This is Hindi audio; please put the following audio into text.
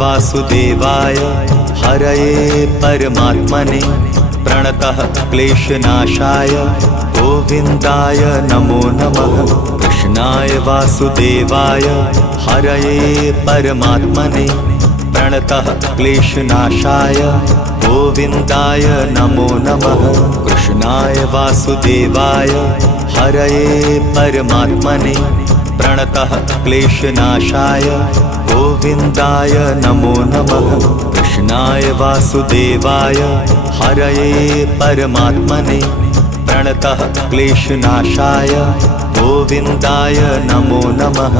वासुदेवाय हरये परमात्मने प्रणतः क्लेशनाशाय गोविन्दाय नमो नमः। कृष्णाय वासुदेवाय हरये परमात्मने प्रणतः क्लेशनाशाय गोविन्दाय नमो नमः। कृष्णाय वासुदेवाय हरये परमात्मने प्रणतः क्लेशनाशाय गोविन्दाय नमो नमः। कृष्णाय वासुदेवाय हरये परमात्मने प्रणतः क्लेशनाशाय गोविन्दाय नमो नमः।